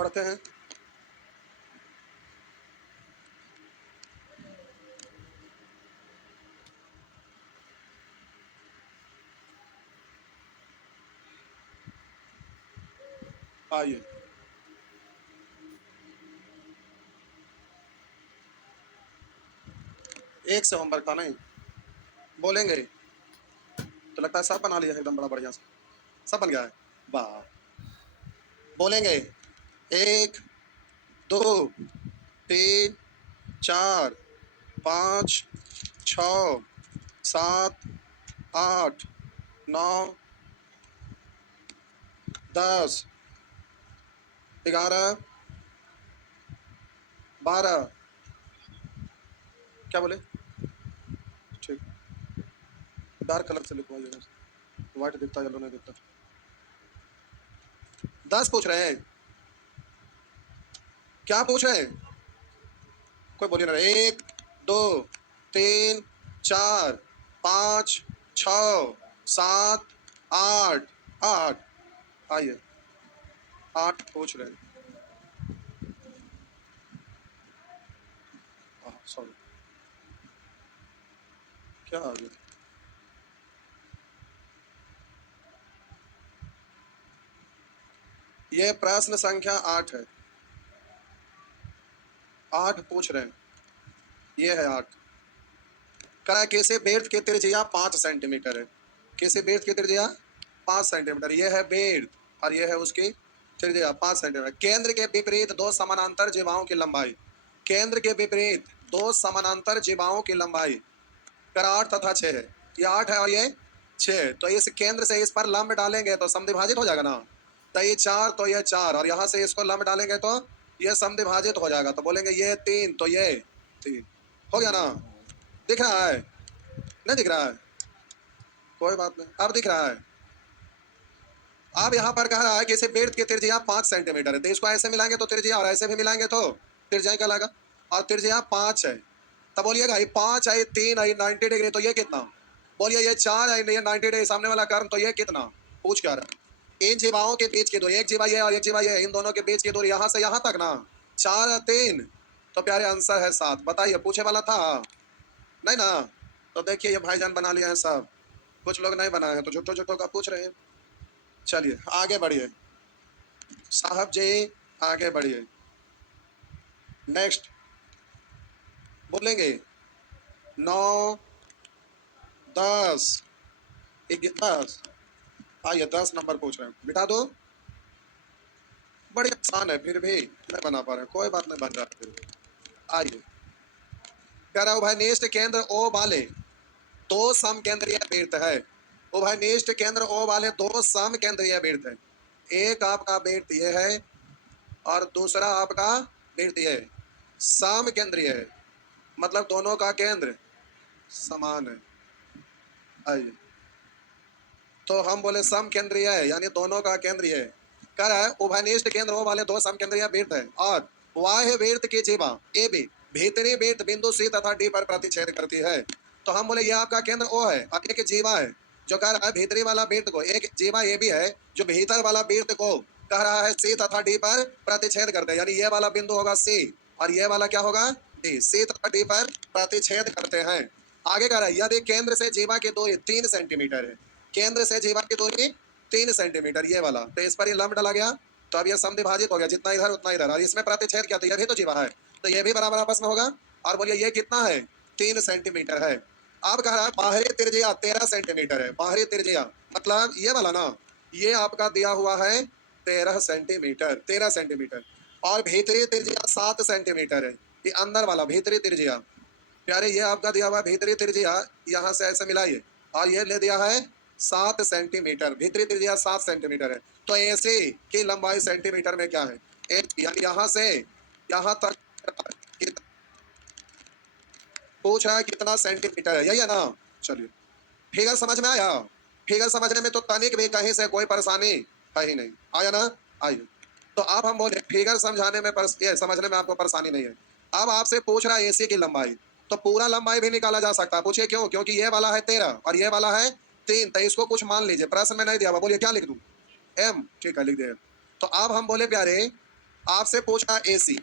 बढ़ते हैं। आइए, एक से होमवर्क था नहीं, बोलेंगे तो लगता है सब बना लिया है एकदम बड़ा बढ़िया से, सब बन गया है। वाह, बोलेंगे 1 2 3 4 5 6 7 8 9 10 11 12। क्या बोले? ठीक, डार्क कलर से लिखवाइएगा, व्हाइट दिखता येलो नहीं दिखता। 10 पूछ रहे हैं, क्या पूछ रहे हैं? कोई बोलिए ना। 1 2 3 4 5 6 7 8 8। आइए, 8 पूछ रहे हैं। सॉरी, क्या आ गया? ये प्रश्न संख्या 8 है। 8 पूछ रहे हैं, ये है 8। करा कैसे बेर्थ की त्रिज्या 5 सेंटीमीटर है। कैसे बेर्थ की त्रिज्या 5 सेंटीमीटर, ये है बेर्थ और ये है उसकी त्रिज्या 5 सेंटीमीटर। केंद्र के विपरीत दो समानांतर जीवाओं की लंबाई, केंद्र के विपरीत दो समानांतर जीवाओं की लंबाई कर 8 तथा 6 है। ये 8 है और ये 6 है, तो इस केंद्र से इस पर लंब डालेंगे तो समद्विभाजित हो जाएगा ना। तो ये 4 तो ये 4 और यहाँ से इसको लंब डालेंगे तो ये समद्विभाजित हो जाएगा। तो बोलेंगे ये 3 तो ये 3 हो गया ना। दिख रहा है? नहीं दिख रहा है? कोई बात नहीं, अब दिख रहा है। अब यहाँ पर कह रहा है कि इसे बेर्थ की त्रिज्या 5 सेंटीमीटर है, तो इसको ऐसे मिलाएंगे तो त्रिज्या और ऐसे भी मिलाएंगे तो त्रिज्या कहलाएगा। और त्रिज्या 5 है, तब बोलिएगा ये 5 है, 3 है, 90 डिग्री, तो ये कितना? बोलिए ये 4 है, ये 90 डिग्री सामने वाला कर्व, तो ये कितना? पूछ क्या रहा है? इन जीवाओं के बीच की दूरी, एक जीवा ये और एक जीवा ये, इन दोनों के बीच की दूरी यहाँ से यहाँ तक ना 4 और 3, तो प्यारे आंसर है 7। बताइए, पूछे वाला था नहीं ना? तो देखिए ये भाईजान बना लिया है सब, कुछ लोग नहीं बनाए हैं तो झूठो झूठो का पूछ रहे हैं। चलिए आगे बढ़िए साहब जी, आगे बढ़िए। नेक्स्ट बोलेंगे 9 10 10। आइए 10 नंबर पूछ रहे हैं, बिठा दो। बड़ी आसान है, फिर भी नहीं बना पा रहे हैं, कोई बात नहीं, बन रहा है फिर भी। आइए, कह रहा उभयनिष्ठ केंद्र ओ वाले दो समकेंद्रीय वृत्त है। उभयनिष्ठ केंद्र ओ वाले दो समकेंद्रीय वृत्त है। एक आपका वृत्त ये है और दूसरा आपका वृत्त ये है। समकेंद्रीय है मतलब दोनों का केंद्र समान है। आइए, तो हम बोले समकेंद्रीय है यानी दोनों का केंद्र है। कह रहा है उभयनिष्ठ केंद्र ओ वाले दो समकेंद्रीय वृत्त है और बाह्य वृत्त की जीवा ए बी भीतरी वृत्त बिंदु सी तथा डी पर प्रतिच्छेद करती है। तो हम बोले ये आपका केंद्र ओ है और एक जीवा है जो कह रहा है भीतरी वाला वृत्त को, एक जीवा ये भी है जो भीतर वाला वृत्त को कह रहा है सी तथा डी पर प्रतिच्छेद करते हैं, यानी ये वाला बिंदु होगा सी और ये वाला क्या होगा डी। सी तथा डी पर प्रतिच्छेद करते हैं। आगे कह रहा है यदि केंद्र से जीवा की दूरी 3 सेंटीमीटर है, केंद्र से जीवा की दूरी 3 सेंटीमीटर ये वाला, तो इस पर ये लंब डाला गया तो अब ये समद्विभाजित हो गया, जितना इधर उतना इधर, और इसमें प्रतिच्छेद किया तो ये भी तो जीवा है, तो ये भी बराबर आपस में होगा। और बोलिए ये कितना है? 3 सेंटीमीटर है। अब कह रहा है बाहरी त्रिज्या 13 सेंटीमीटर है। बाहरी त्रिज्या मतलब ये वाला ना, ये आपका दिया हुआ है 13 सेंटीमीटर, 13 सेंटीमीटर। और भीतरी त्रिज्या 7 सेंटीमीटर है, ये अंदर वाला भीतरी त्रिज्या। प्यारे ये आपका दिया हुआ भीतरी त्रिज्या, यहाँ से ऐसे मिलाइए और ये ले दिया है 7 सेंटीमीटर, भीतरी त्रिज्या 7 सेंटीमीटर है। तो ऐसे की लंबाई सेंटीमीटर में क्या है? एक, यानी यहाँ से यहाँ तक पूछ रहा है कितना सेंटीमीटर है, यही है ना। चलिए फिगर समझ में आया? फिगर समझने में तो तनिक भी कहीं से कोई परेशानी है ही नहीं, आया ना। आइए, तो अब हम बोले फिगर समझाने में ये समझने में आपको परेशानी नहीं है। अब आपसे पूछ रहा है एसी की लंबाई, तो पूरा लंबाई भी निकाला जा सकता है। पूछिए क्यों? क्योंकि ये वाला है 13 और ये वाला है 3, तो इसको कुछ मान लीजिए, प्रश्न में नहीं दिया हुआ, बोलिए क्या लिख दूं? एम, ठीक है लिख दिया। तो अब हम बोले प्यारे आपसे पूछा AC,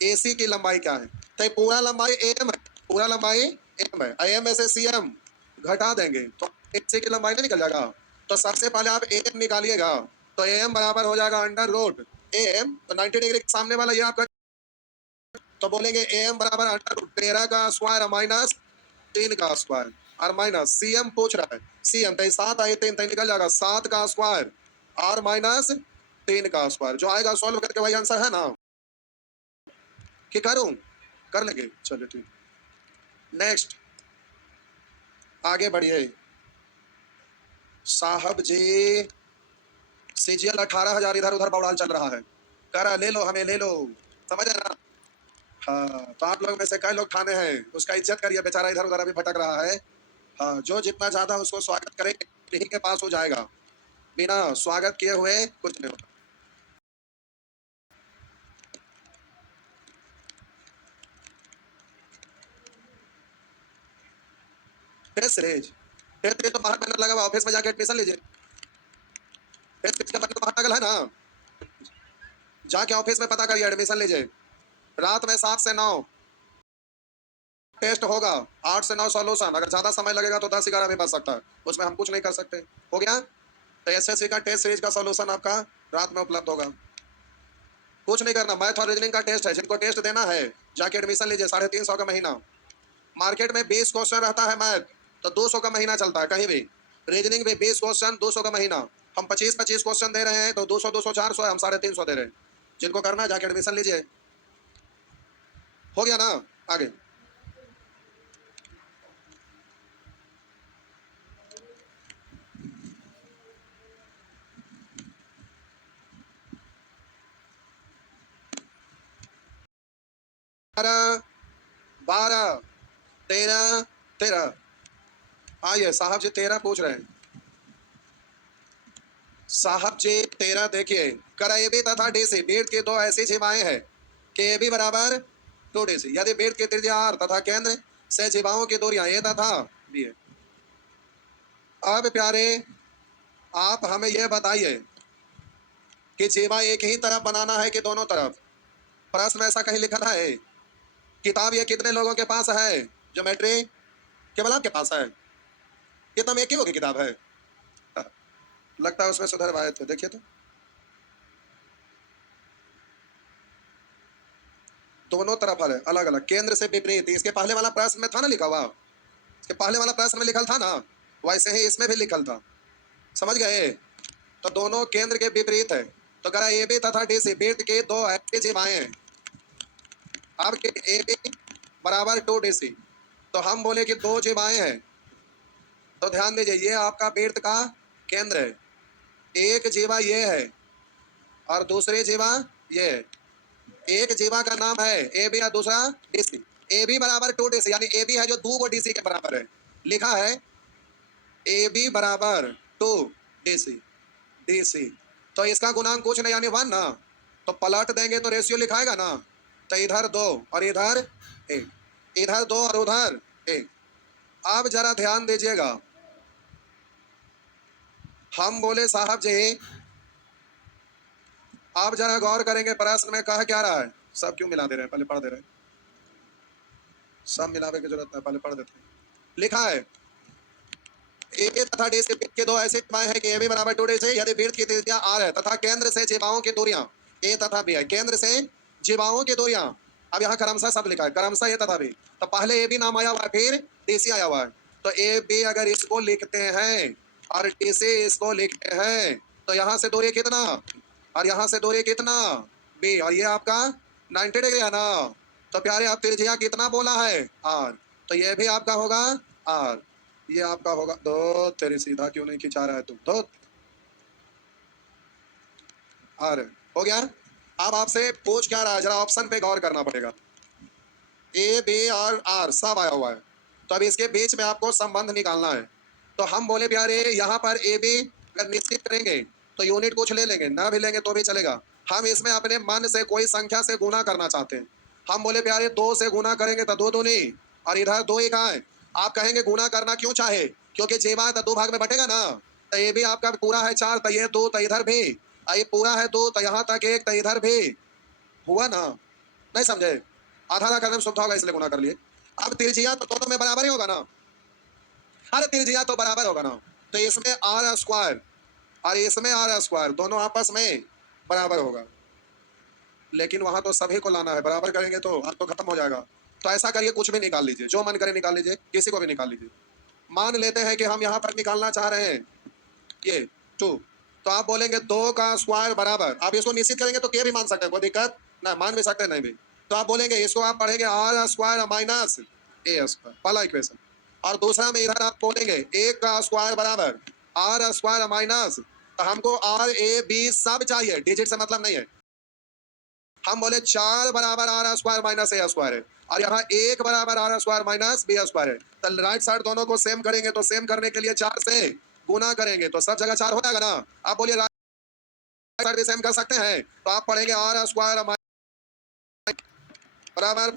AC की लंबाई क्या है? तो ये पूरा लंबाई AM है, पूरा लंबाई AM है। AM में से CM घटा देंगे तो AC की लंबाई नहीं निकल जाएगा। तो सबसे पहले आप AM निकालिएगा, तो AM बराबर हो जाएगा अंडर रूट AM, तो 90 डिग्री के सामने वाला ये आपका, तो बोलेंगे AM बराबर अंडर रूट 13 का स्क्वायर माइनस 3 का स्क्वायर और माइनस CM पूछ रहा है। CM तो 7 आई 3 तो निकल जाएगा 7 का स्क्वायर और माइनस 3 का स्क्वायर, जो आएगा सॉल्व करके वही आंसर है ना, कि करूं? कर लेंगे, चलिए ठीक। नेक्स्ट आगे बढ़िए साहब जी। CGL 18,000 इधर उधर बौड़ाल चल रहा है, करा ले लो, हमें ले लो, समझ रहे ना? हाँ, तो आप लोग में से कई लोग ठाने हैं, उसका इज्जत करिए, बेचारा इधर उधर अभी भटक रहा है। हाँ, जो जितना ज्यादा उसको स्वागत करेंगे यही के पास हो जाएगा, बिना स्वागत किए हुए कुछ नहीं होता। टेस्ट सीरीज, टेस्ट सीरीज तो बाहर बैनर लगा हुआ, ऑफिस में जाके एडमिशन लीजिए। टेस्ट सीरीज का बैनर बाहर लगा है ना, जाके ऑफिस में पता करिए, एडमिशन लीजिए। रात में 7 से 9 टेस्ट होगा, 8 से 9 सॉल्यूशन, अगर ज्यादा समय लगेगा तो 10-11 भी बच सकता है, उसमें हम कुछ नहीं कर सकते। हो गया? तो SSC का टेस्ट सीरीज का सॉल्यूशन आपका रात में उपलब्ध होगा। कुछ नहीं करना, मैथ और रीजनिंग का टेस्ट है, जिनको टेस्ट देना है जाके एडमिशन लीजिए। 350 का महीना, मार्केट में 20 क्वेश्चन रहता है मैथ, तो 200 का महीना चलता है कहीं भी। रीजनिंग में 20 क्वेश्चन 200 का महीना, हम 25-25 क्वेश्चन दे रहे हैं, तो 200-200 400 है, हम 350 दे रहे हैं। जिनको करना है जाके एडमिशन लीजिए। हो गया ना? आगे बारह 12 13 13 आइए साहब जी 13 पूछ रहे हैं। साहब जी 13 देखिए, कर AB तथा DC बेट के दो ऐसी जीवाएं हैं कि AB बराबर 2DC, यदि बेट की त्रिज्या R तथा केंद्र से जीवाओं की दूरियां A तथा B है। अब प्यारे आप हमें यह बताइए कि जीवा एक ही तरफ बनाना है कि दोनों तरफ? प्रश्न में ऐसा कहीं लिखा है? किताब ये कितने लोगों के पास है? ज्योमेट्री केवल आपके पास है? कितना में एक ही लोगों की किताब है? लगता है उसमें सुधरवाए थे, देखिए तो दोनों तरफ है अलग अलग, केंद्र से विपरीत। इसके पहले वाला प्रश्न में था ना लिखा हुआ, इसके पहले वाला प्रश्न में लिखल था ना, वैसे ही इसमें भी लिखल था, समझ गए? तो दोनों केंद्र के विपरीत है, तो करा AB तथा DC वृत्त के दो ऐसे जीवाएं हैं। अब AB बराबर 2DC, तो हम बोले कि दो जीवाएं हैं, तो ध्यान दीजिए ये आपका वृत्त का केंद्र है, एक जीवा ये है और दूसरी जीवा ये है। एक जीवा का नाम है AB और दूसरा DC। AB बराबर 2DC, यानी AB है जो 2 DC के बराबर है, लिखा है AB बराबर 2DC DC, तो इसका गुणांक कुछ नहीं यानी 1 ना, तो पलट देंगे तो रेशियो लिखाएगा ना, तो इधर 2 और इधर 1, इधर 2 और उधर 1। अब जरा ध्यान दीजिएगा, हम बोले साहब जी, आप जरा गौर करेंगे प्रश्न में कहा क्या रहा है। सब क्यों मिला दे रहे हैं, पहले पढ़ दे रहे हैं, सब मिलावे की जरूरत है, पहले पढ़ देते हैं। लिखा है AB तथा DC के दो ऐसे जीवाएं हैं कि AB बराबर 2DC, यदि वृत्त की त्रिज्या R है तथा केंद्र से जीवाओं की दूरियां A तथा B है। केंद्र से जीवाओं की दूरियां, अब यहाँ क्रमशः शब्द लिखा है, क्रमशः A तथा B, तो पहले AB नाम आया हुआ है, फिर DC आया हुआ है, तो AB अगर इसको लिखते हैं और DC इसको लिखते हैं, तो यहाँ से दूरी कितना और यहाँ से दूरी कितना B, और ये आपका 90 डिग्री है ना, तो प्यारे आप त्रिज्या कितना बोला है R, तो ये भी आपका होगा R, ये आपका होगा। दो तेरी सीधा क्यों नहीं खिंचा रहा है तुम, दो आर हो गया। अब आपसे पूछ क्या रहा है, जरा ऑप्शन पे गौर करना पड़ेगा। ए बी और आर सब आया हुआ है, तो अब इसके बीच में आपको संबंध निकालना है। तो हम बोले प्यारे यहाँ पर ए बी अगर निश्चित करेंगे तो यूनिट कुछ ले लेंगे, ना भी लेंगे तो भी चलेगा। हम इसमें अपने मन से कोई संख्या से गुना करना चाहते हैं। हम बोले प्यारे 2 से गुना करेंगे तो 2 दूनी, और इधर 2 ही कहाँ है। आप कहेंगे गुना करना क्यों चाहे, क्योंकि जीवा तो 2 भाग में बटेगा ना, तो ये भी आपका पूरा है 4, तो ये 2, तो इधर भी, ये पूरा है 2, तो यहाँ तक 1, तो इधर भी हुआ ना, नहीं समझे? आधा आधा करने में सुविधा होगा इसलिए गुना कर लिए। अब त्रिज्या तो दोनों में बराबर ही होगा ना, अरे त्रिज्या तो बराबर होगा ना, तो इसमें आर स्क्वायर और इसमें आर स्क्वायर दोनों आपस में बराबर होगा। लेकिन वहां तो सभी को लाना है, बराबर करेंगे तो अब तो खत्म हो जाएगा। तो ऐसा करिए, कुछ भी निकाल लीजिए, जो मन करे निकाल लीजिए, किसी को भी निकाल लीजिए। मान लेते हैं कि हम यहाँ पर निकालना चाह रहे हैं ये 2, तो आप बोलेंगे 2 का स्क्वायर बराबर, आप इसको निश्चित करेंगे तो के भी मान सकते हैं, कोई दिक्कत ना, मान भी सकते हैं नहीं भी। तो आप बोलेंगे इसको आप पढ़ेंगे R square minus A square, पहला इक्वेशन। और दूसरा में इधर आप बोलेंगे 1 का स्क्वायर बराबर आर स्क्वायर माइनस, तो हमको आर ए बी सब चाहिए, डिजिट से मतलब नहीं है। हम बोले 4 बराबर R square minus A square है, और यहाँ 1 बराबर R square minus B square है। तो राइट साइड दोनों को सेम करेंगे, तो सेम करने के लिए 4 से गुना करेंगे तो सब जगह 4 हो जाएगा ना। आप बोलिए राइट साइड भी सेम कर सकते हैं, तो आप पढ़ेंगे आर स्क्वायर बराबर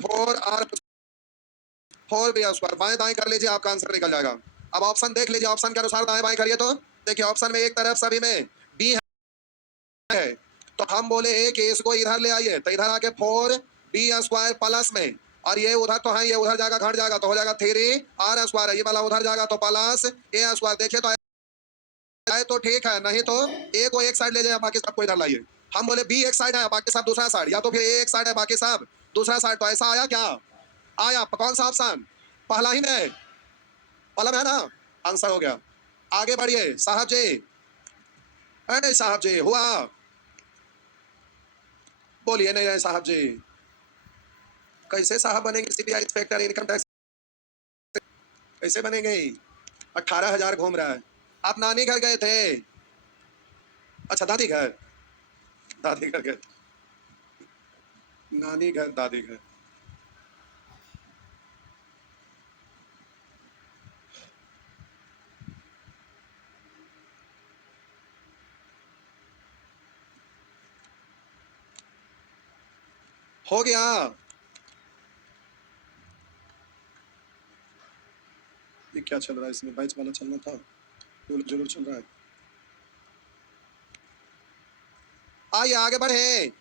4 बी स्क्वायर, बाएं दाएं कर लीजिए, आपका आंसर निकल जाएगा। अब ऑप्शन देख लीजिए, ऑप्शन के अनुसार दाएं बाएं करिए, तो देखिए ऑप्शन में एक तरफ सभी में बी है, तो हम बोले कि इसको इधर ले आइए, तो इधर आके 4 बी स्क्वायर प्लस में, और ये उधर तो है, ये उधर जाएगा घट जाएगा तो हो जाएगा 3 आर स्क्वायर, ये वाला उधर जाएगा तो प्लस ए स्क्वायर। देखिए तो है तो ठीक है, नहीं तो ए को एक साइड ले जाए, बाकी सबको इधर लाइए। हम बोले बी एक साइड है बाकी सब दूसरा साइड, या तो फिर ए एक साइड है बाकी सब दूसरा साइड। तो ऐसा आया क्या? आया। कौन सा ऑप्शन? पहला ही में, पहला में है ना, आंसर हो गया। आगे बढ़िए साहब जी, अरे साहब जी हुआ, बोलिए नहीं रहे साहब जी। कैसे साहब बनेंगे सीबीआई इंस्पेक्टर इनकम टैक्स, कैसे बनेंगे? 18,000 घूम रहा है। आप नानी घर गए थे? अच्छा दादी घर, दादी घर गए, नानी घर दादी घर। हो गया। ये क्या चल रहा है इसमें? बैच वाला चलना था, जरूर चल रहा है। आइए आगे बढ़े,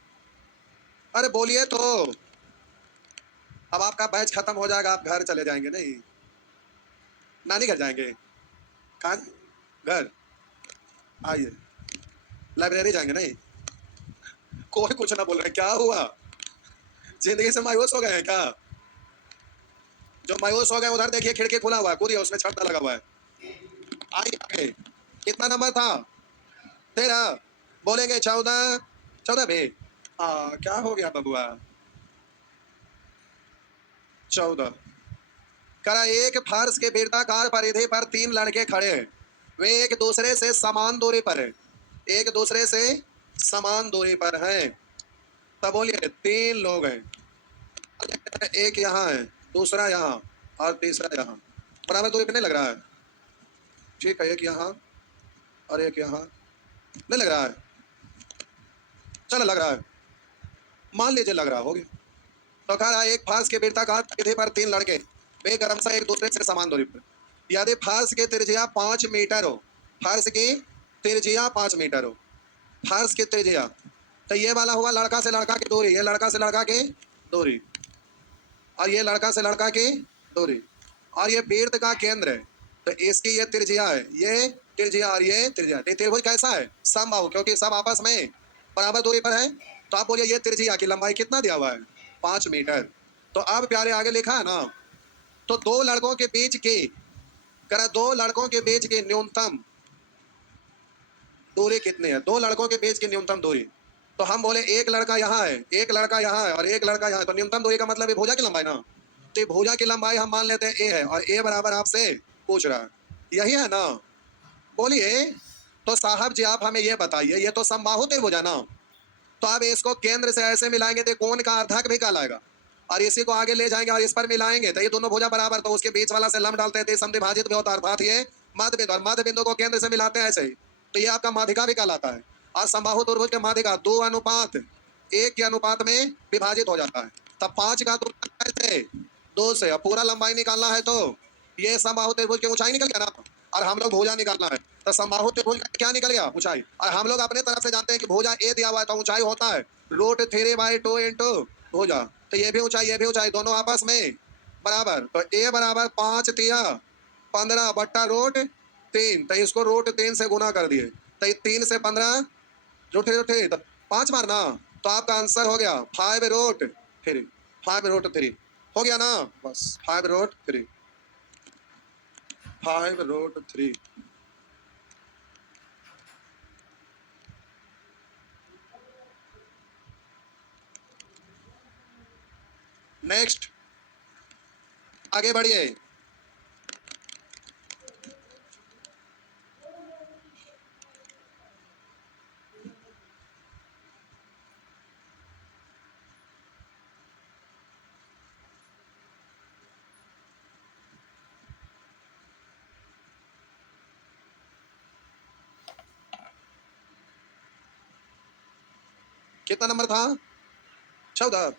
अरे बोलिए तो। अब आपका बैच खत्म हो जाएगा, आप घर चले जाएंगे नहीं? नानी घर जाएंगे? कहाँ? घर। आइए, लाइब्रेरी जाएंगे नहीं? कोई कुछ ना बोल रहे, क्या हुआ? जिंदगी से मायूस हो गए हैं क्या? जो मायूस हो गए उधर देखिए, खिड़की खुला हुआ है, कूदिए, उसमें छत्ता लगा हुआ है। आइए आगे, कितना नंबर था? 13। बोलेंगे 14, 14 भी। क्या हो गया बबुआ? 14 करा। एक फर्श के वृत्ताकार परिधि पर 3 लड़के खड़े हैं, वे एक दूसरे से समान दूरी पर है, एक दूसरे से समान दूरी पर हैं। तब बोलिए 3 लोग हैं, एक यहाँ है, दूसरा यहाँ और तीसरा यहाँ, बराबर दूरी पे नहीं लग रहा है? ठीक है, एक यहाँ और एक यहाँ, नहीं लग रहा है? चलो लग रहा है, मान लीजिए लग रहा होगा। तो कह रहा है एक फर्श के वृत्ताकार परिधि पर 3 लड़के, वे क्रमशः एक दूसरे से समान दूरी पर, यदि फर्श की त्रिज्या 5 मीटर हो, फर्श की त्रिज्या 5 मीटर हो, फर्श की त्रिज्या, तो ये वाला हुआ लड़का से लड़का की दूरी, ये लड़का से लड़का की दूरी, और ये लड़का से लड़का की दूरी, और ये वृत्त का केंद्र है, तो इसकी ये त्रिज्या है, ये त्रिज्या और ये त्रिज्या। त्रिभुज कैसा है? समबाहु, क्योंकि सब आपस में बराबर दूरी पर है। तो आप बोलिए ये त्रिज्या की लंबाई कितना दिया हुआ है? 5 मीटर। तो अब प्यारे आगे लिखा है ना, तो दो लड़कों के बीच की, करा दो लड़कों के बीच की न्यूनतम दूरी कितनी है? दो लड़कों के बीच की न्यूनतम दूरी, तो हम बोले एक लड़का यहाँ है, एक लड़का यहाँ है और एक लड़का यहाँ है, तो न्यूनतम दूरी का मतलब भुजा की लंबाई ना। तो भुजा की लंबाई हम मान लेते हैं ए है, और ए बराबर आपसे पूछ रहा है, यही है ना? बोलिए तो साहब जी, आप हमें ये बताइए, ये तो समबाहु त्रिभुज है ना, तो अब इसको केंद्र से ऐसे मिलाएंगे तो कोण का अर्धक भी कहलाएगा, और इसी को आगे ले जाएंगे और इस पर मिलाएंगे तो ये दोनों भुजा बराबर, तो उसके बीच वाला से लंब डालते हैं तो समद्विभाजित भी होता है, अर्थात ये मध्य बिंदु, और मध्य बिंदु को केंद्र से मिलाते हैं ऐसे ही, तो ये आपका माध्यिका भी कहलाता है। और समबाहु त्रिभुज के माध्यिका 2:1 के अनुपात में विभाजित हो जाता है। तब 5 का कैसे? 2 से। अब पूरा लंबाई निकालना है तो ये समबाहु त्रिभुज की ऊंचाई निकल गया ना, और हम लोग भुजा निकालना है, तो समबाहु त्रिभुज का क्या निकल गया? ऊंचाई। और हम लोग अपने तरफ से जानते हैं कि भुजा ए दिया हुआ है तो ऊंचाई होता है √3/2 इंटू भुजा, तो ये भी ऊंचाई दोनों आपस में बराबर। तो ए बराबर 5 तिया 15 बट्टा √3, तो इसको √3 से गुना कर दिए, तो 3 से 15 √3 तो 5 मारना, तो आपका आंसर हो गया 5√3। 5√3 हो गया ना, बस 5√3 5√3। नेक्स्ट आगे बढ़िए। कितना नंबर था? 14।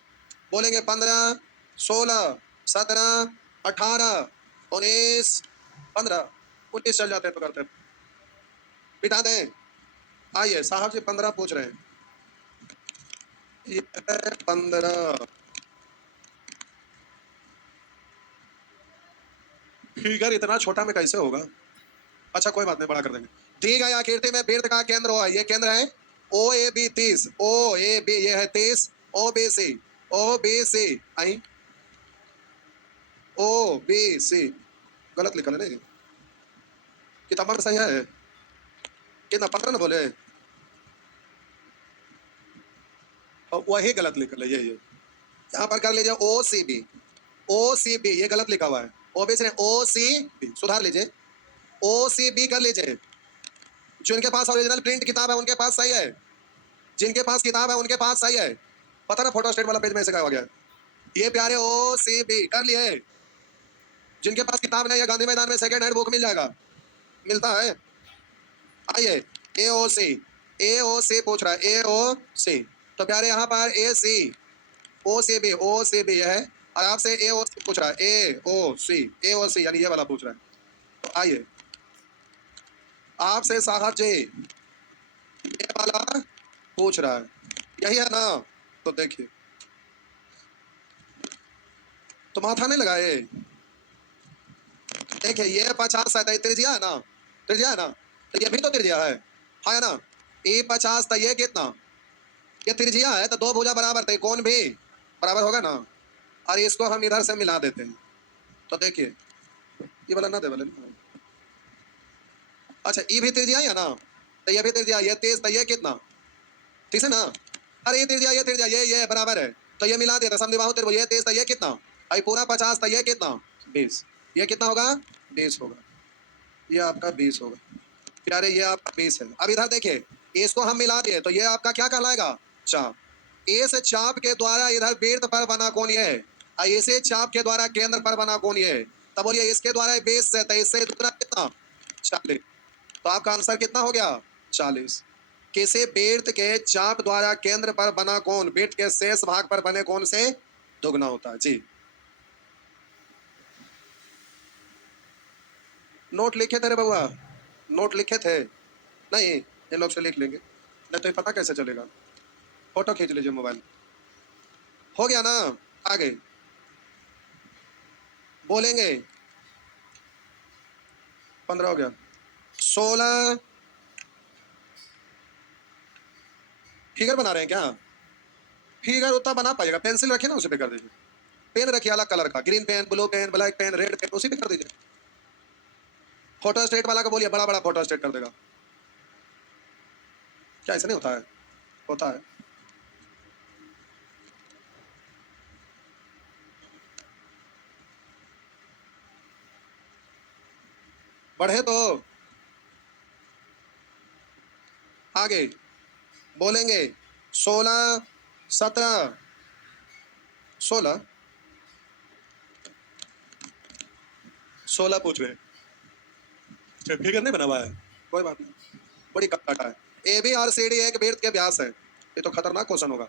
बोलेंगे 15 16 17 18 19 15 19 चल जाते हैं तो करते हैं। बिठा दें। आइए साहब जी 15 पूछ रहे हैं। ये 15 फिगर इतना छोटा में कैसे होगा? अच्छा कोई बात नहीं, बड़ा कर देंगे। दी गई आकृति में वृत्त का केंद्र हो, ये केंद्र है ओ A B 30, O A B ये है 30, ओ बी सी आई ओ बी सी गलत लिखा है नहीं, किताब में सही है। कितना 15 ना बोले, और वही गलत लिख है। ये यहाँ पर कर लीजिए ओ सी बी ये गलत लिखा हुआ है, ओ बी से ओ सी बी सुधार लीजिए, ओ सी बी कर लीजिए। जिनके पास ओरिजिनल प्रिंट किताब है उनके पास सही है, जिनके पास किताब है उनके पास सही है। पता ना फोटो स्टेट वाला पेज में से क्या हो गया। ये प्यारे ओ सी बी कर लिए। जिनके पास किताब नहीं है गांधी मैदान में सेकंड हैंड बुक मिल जाएगा, मिलता है। आइए ए ओ सी पूछ रहा है, ए ओ सी, तो प्यारे यहाँ पर ओ सी बी है, और आपसे ए ओ सी पूछ रहा है, ए ओ सी यानी ये वाला पूछ रहा है। तो आइए आपसे साहब जी ये वाला पूछ रहा है, यही है ना? तो देखिए तो माथा नहीं लगाए। देखिए ये 50 है, त्रिज्या है ना, त्रिज्या है ना, तो ये भी तो त्रिज्या है ना। ए 50 तो ये कितना, ये त्रिज्या है, तो दो भुजा बराबर थे, कौन भी बराबर होगा ना। और इसको हम इधर से मिला देते हैं, तो देखिए ये वाला ना दे वाले। अच्छा ये भी त्रिज्या है ना, तो ये भी त्रिज्या, ये 30 तो ये कितना 30 है ना। अरे ये त्रिज्या ये बराबर है, तो ये मिला दिया, समद्विबाहु त्रिभुज, ये 30 तो ये कितना, अरे पूरा 50 तो ये कितना 20, ये कितना होगा 20 होगा, ये आपका 20 होगा प्यारे, ये आपका 20 है। अब इधर देखिए इसको हम मिला दिए, तो ये आपका क्या कहलाएगा चाप। इस चाप के द्वारा इधर वृत्त पर बना कोण ये है, और इसे चाप के द्वारा केंद्र पर बना कोण ये है। तब बोलिए इसके द्वारा 20 से, तो इससे दूसरा कितना 40, तो आपका आंसर कितना हो गया 40। किसी वृत्त के चाप द्वारा केंद्र पर बना कोण वृत्त के शेष भाग पर बने कोण से दुगना होता है। जी नोट लिखे थे रे बउआ, नोट लिखे थे नहीं, ये लोग से लिख लेंगे, नहीं तो पता कैसे चलेगा। फोटो खींच लीजिए मोबाइल। हो गया ना, आगे बोलेंगे 15 हो गया, 16 फिगर बना रहे हैं क्या? फिगर उतना बना पाएगा, पेंसिल रखिए ना उसी पे कर दीजिए, पेन रखिए अलग कलर का, green pen blue pen black pen red pen उसी पे कर दीजिए। फोटो स्टेट वाला को बोलिए बड़ा बड़ा फोटो स्टेट कर देगा। क्या ऐसा नहीं होता है? होता है। बढ़े तो आगे बोलेंगे 16 17 16 16 पूछ रहे हैं, फिगर नहीं बना हुआ है, कोई बात नहीं, बड़ी काटा है। ए बी और सी डी एक वृत्त के व्यास है, ये तो खतरनाक क्वेश्चन होगा।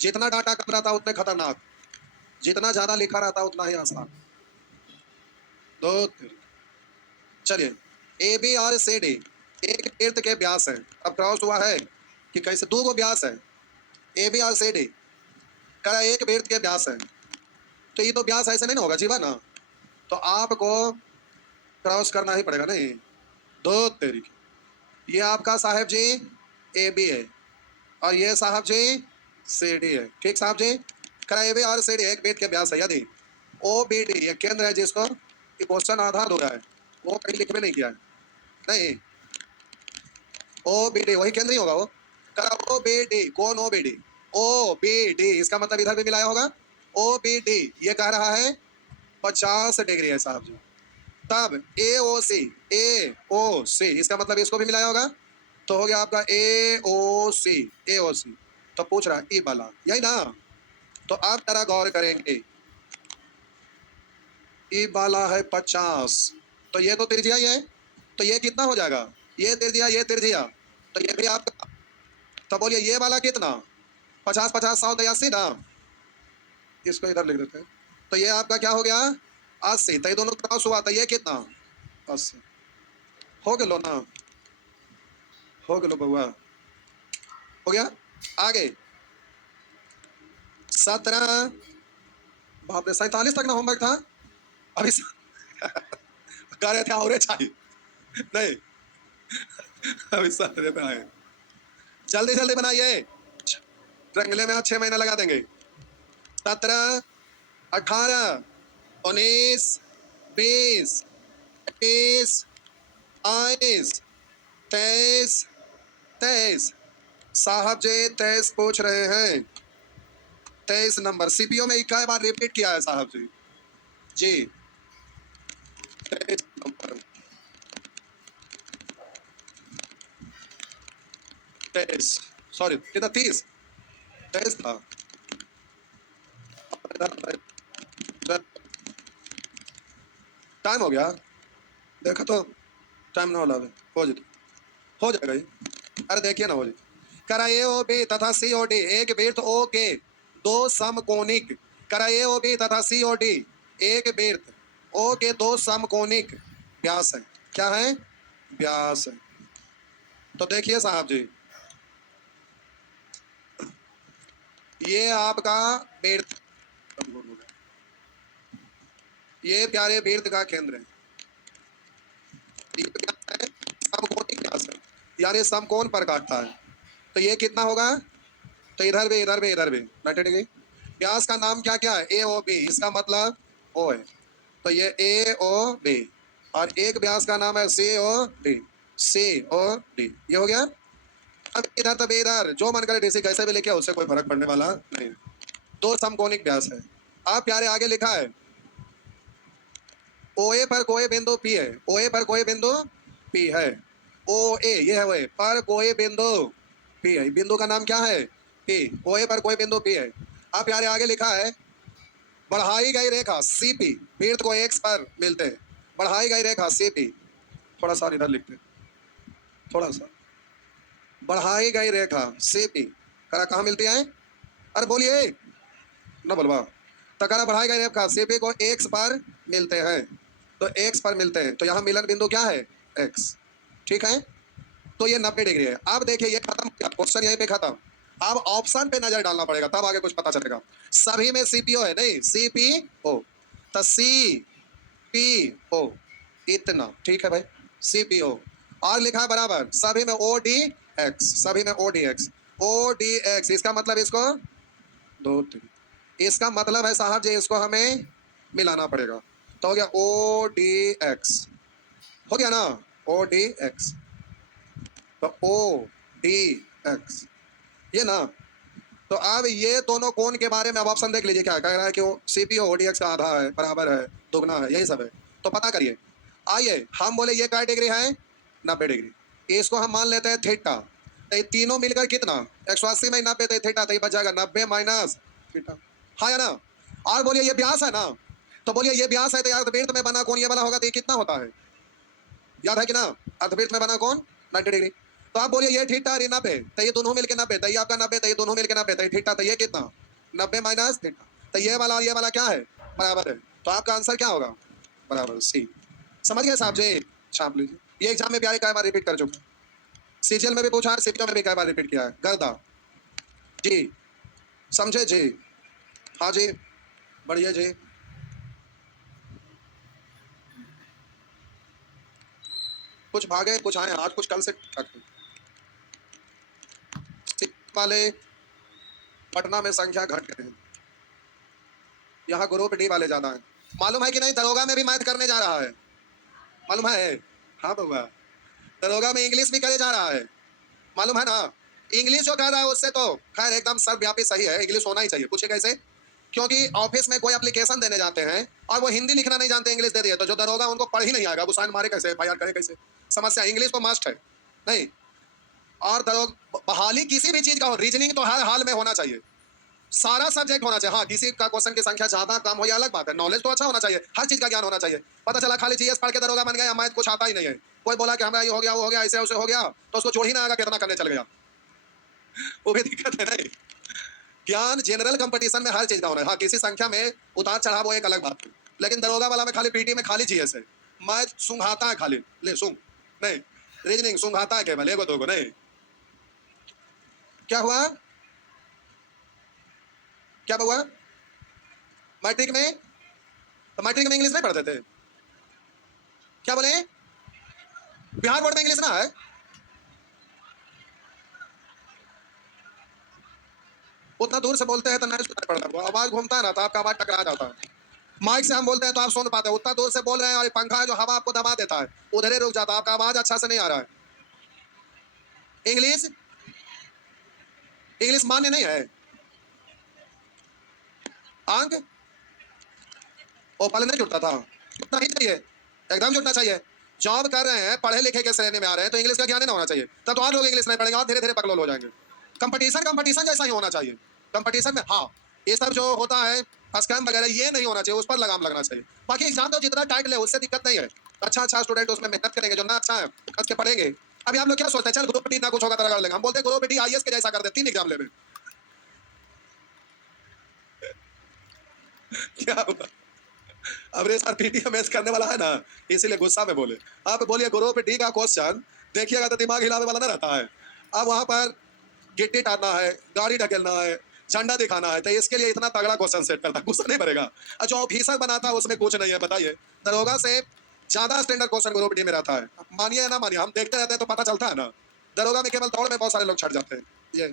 जितना डाटा कम रहता उतने खतरनाक, जितना ज्यादा लिखा रहता उतना ही आसान। दो चलिए ए बी और सी डी एक वृत्त के व्यास है। अब क्रॉस हुआ है कि कैसे, दो गो व्यास है, ए बी और सी डी करा एक वृत्त के व्यास है। तो ये तो व्यास ऐसे नहीं ना होगा जीवा ना, तो आपको क्रॉस करना ही पड़ेगा नहीं। दो तरीके, ये आपका साहब जी ए बी है और ये साहब जी सी डी है। ठीक साहब जी, करा ए बी और सी डी एक वृत्त के व्यास है। यदि ओ बी डी ये केंद्र है जिसको क्वेश्चन आधार हो रहा है, वो कहीं लिख में नहीं किया है, नहीं ओ बी डी वही केंद्र ही होगा वो। करा ओ बी डी, कौन O B D, O B D इसका मतलब इधर भी मिलाया होगा। ओ बी डी ये कह रहा है 50 डिग्री है साहब जी। तब ए ओ सी इसका मतलब इसको भी मिलाया होगा, तो हो गया आपका ए ओ सी। तो पूछ रहा है ई वाला यही ना, तो आप जरा गौर करेंगे, ई वाला है 50, तो ये तो त्रिज्या ही है, तो ये कितना हो जाएगा, ये त्रिज्या, तो ये भी आपका, तो बोलिए ये वाला कितना, 50 50 100 तो 80 ना, इसको इधर लिख देते हैं। तो ये आपका क्या हो गया 80, तो ये दोनों क्रॉस हुआ, तो ये कितना 80 हो गया ना, हो गया बउआ, हो गया। आगे 17, बाप रे 47 तक ना होमवर्क था अभी कह रहे थे और चाहिए नहीं अभी 17 पे आए, जल्दी जल्दी बनाइए, रंगले में 6 महीना लगा देंगे। 17 18 19 20 21 22 23 23 साहब जी 23 पूछ रहे हैं, 23 नंबर सीपीओ में इक्का बार रिपीट किया है साहब जी, जी 23 नंबर 23, सॉरी कितना 30 23 था, टाइम हो गया, देखा तो टाइम ना हो जाए, हो जाएगा ये, अरे देखिए ना हो जाए। करा ए ओ बी तथा सी ओ डी एक वृत्त ओ के दो समकोणिक, करा ए ओ बी तथा सी ओ डी एक वृत्त ओ के दो समकोणिक व्यास है। क्या है, व्यास है। तो देखिए साहब जी, ये आपका वृत्त, ये प्यारे वृत्त का केंद्र है, ये क्या है, समकोणिक व्यास है, यानी समकोण पर काटता है। तो ये कितना होगा, तो इधर भी 90 डिग्री। व्यास का नाम क्या क्या है, ए ओ बी, इसका मतलब ओ है, तो ये ए ओ बी, और एक व्यास का नाम है सी ओ डी, ये हो गया। अब इधर तब इधर जो मन करे डीसी कैसे भी लेके उससे कोई फर्क पड़ने वाला नहीं, दो समकोणिक व्यास है। अब प्यारे आगे लिखा है ओ ए पर कोई बिंदु पी है, ओ ए पर कोई बिंदु पी है, ओ ए ये है वो पर कोई बिंदु पी है, बिंदु का नाम क्या है पी, ओ ए पर कोई बिंदु पी है। अब प्यारे आगे लिखा है बढ़ाई गई रेखा सी पी वृत्त को एक्स पर मिलते हैं, बढ़ाई गई रेखा सी पी, थोड़ा सा इधर लिखते, थोड़ा सा बढ़ाई गई रेखा सी पी करा कहाँ मिलती है, अरे बोलिए ना बोलवा, तो करा बढ़ाई गई रेखा सी पी को एक्स पर मिलते हैं, तो एक्स पर मिलते हैं, तो यहाँ मिलन बिंदु क्या है एक्स, ठीक है। तो ये 90 डिग्री है। अब देखिए ये खत्म, क्वेश्चन यहीं पे खत्म, अब ऑप्शन पे नजर डालना पड़ेगा तब आगे कुछ पता चलेगा। सभी में सीपीओ है नहीं, सीपीओ, तो सीपीओ इतना, ठीक है भाई सीपीओ, और लिखा है बराबर सभी में ओ डी एक्स, सभी में O D X, O D X इसका मतलब इसको 2 3, इसका मतलब है साहब जी इसको हमें मिलाना पड़ेगा, तो हो गया ओ डी एक्स, हो गया ना ओ डी एक्स, तो ओ डी एक्स ये ना। तो अब ये दोनों कोण के बारे में अब ऑप्शन देख लीजिए, क्या कह रहा है कि वो सीपीओ ओडीएक्स का आधा है, बराबर है, दुगना है, यही सब है, तो पता करिए। आइए हम बोले ये क्या डिग्री है 90 डिग्री, इसको हम मान लेते हैं थीटा, तो ये तीनों मिलकर कितना 180 में 90, तो थीटा, तो ये बच जाएगा 90 माइनस थीटा, हाँ या ना। और बोलिए ये व्यास है ना, तो बोलिए ये व्यास है, तो यार वृत्त में बना कोण ये वाला होगा, तो ये कितना होता है, याद है कि ना, अर्धवृत्त में बना कोण 90 डिग्री। तो आप बोलिए ये थीटा और ये 90, तो ये दोनों मिलके 90, तो ये आपका 90, तो ये दोनों मिलके 90, तो ये थीटा, तो ये कितना 90 माइनस थीटा, तो ये वाला और ये वाला क्या है बराबर है, तो आपका आंसर क्या होगा बराबर सी। समझ गए साहब जी, छाप लीजिए। ये एग्जाम में भी आए, कई बार रिपीट कर चुका, सीजीएल में भी पूछा है, सीपीओ में भी कई बार रिपीट किया है। गर्दा जी, समझे जी? हाँ जी, बढ़िया जी। कुछ भागे कुछ आए, आज कुछ कल से ठीक वाले पटना में संख्या घट गई है, यहाँ ग्रुप डी वाले ज्यादा है। मालूम है कि नहीं, दरोगा में भी मैथ करने जा रहा है, मालूम है? हाँ बउआ, दरोगा में इंग्लिश भी करे जा रहा है, मालूम है ना? इंग्लिश जो कर रहा है उससे तो खैर एकदम सर्वव्यापी सही है, इंग्लिश होना ही चाहिए। पूछे कैसे? क्योंकि ऑफिस में कोई एप्लीकेशन देने जाते हैं और वो हिंदी लिखना नहीं जानते, इंग्लिश दे दिए तो जो दरोगा उनको पढ़ ही नहीं आएगा, वो साइन मारे कैसे, एफआईआर करे कैसे? समस्या, इंग्लिश तो मस्ट है नहीं। और दरोगा बहाली किसी भी चीज का हो, रीजनिंग तो हर हाल में होना चाहिए, सारा सब्जेक्ट होना चाहिए। हाँ, किसी का क्वेश्चन की संख्या ज्यादा कम हो या अलग बात है, नॉलेज तो अच्छा होना चाहिए, हर चीज का ज्ञान होना चाहिए। पता चला खाली जीएस पढ़ के दरोगा बन गया, मैथ कुछ आता ही नहीं है, कोई बोला कि हमारा ये हो गया वो हो गया ऐसे उसे हो गया, तो उसको छोड़ ही ना आएगा, कितना करने चल गया, वो भी दिक्कत है नहीं। ज्ञान जनरल कंपटीशन में हर चीज का होना है। हाँ, किसी संख्या में उतार चढ़ाव वो एक अलग बात है, लेकिन दरोगा वाला में खाली पीटी में खाली जीएस है, मैथ सुंघाता है खाली, ले सुंघ नहीं, रीजनिंग सुंघाता है केवल, एगो दोगो नहीं। क्या हुआ, क्या हुआ? मैट्रिक में, तो मैट्रिक में इंग्लिश नहीं पढ़ते थे? क्या बोले? बिहार बोर्ड में इंग्लिश ना है? उतना दूर से बोलते हैं तो नहीं सुनाई पड़ता, वो आवाज घूमता है ना तो आपका आवाज टकरा जाता है। माइक से हम बोलते हैं तो आप सुन पाते हैं, उतना दूर से बोल रहे हैं और ये पंखा है जो हवा आपको दबा देता है, उधर ही रुक जाता है, आपका आवाज अच्छा से नहीं आ रहा है। इंग्लिश, इंग्लिश मान्य नहीं है। अंक वो पहले नहीं जुटता था, जुटना ही चाहिए, एकदम जुटना चाहिए। जॉब कर रहे हैं, पढ़े लिखे के श्रेणी में आ रहे हैं तो इंग्लिश का ज्ञान ही ना होना चाहिए, तब तो और लोग इंग्लिश नहीं पढ़ेंगे और धीरे धीरे पगलोल हो जाएंगे। कंपटीशन कंपटीशन जैसा ही होना चाहिए, कंपटीशन में हाँ, ये सब जो होता है स्कैम वगैरह ये नहीं होना चाहिए, उस पर लगाम लगना चाहिए। बाकी एग्जाम तो जितना टाइट ले उससे दिक्कत नहीं है, अच्छा अच्छा स्टूडेंट उसमें मेहनत करेंगे, जो ना अच्छा है कस के पढ़ेंगे। अभी आप लोग क्या सोचते हैं, चल ग्रुप डी ना कुछ होगा तो कर लेंगे, हम बोलते हैं ग्रुप डी आईएएस के जैसा कर दे, 3 एग्जाम ले रहे। क्या हुआ? अब रे सर पीटीएम मैच करने वाला है ना, इसीलिए गुस्सा में बोले। आप बोलिए ग्रुप डी का क्वेश्चन देखिएगा तो दिमाग हिलाने वाला ना रहता है। अब वहां पर गिट्टी टारना है, गाड़ी ढकेलना है, झंडा दिखाना है, तो इसके लिए इतना तगड़ा क्वेश्चन सेट करता है, गुस्सा नहीं भरेगा। और जो ऑफिसर बनाता है उसमें कुछ नहीं है, बताइए। दरोगा से ज्यादा स्टैंडर्ड क्वेश्चन ग्रुप डी में रहता है, मानिए या ना मानिए, हम देखते रहते हैं तो पता चलता है ना। दरोगा में केवल दौड़ में बहुत सारे लोग छट जाते हैं। ये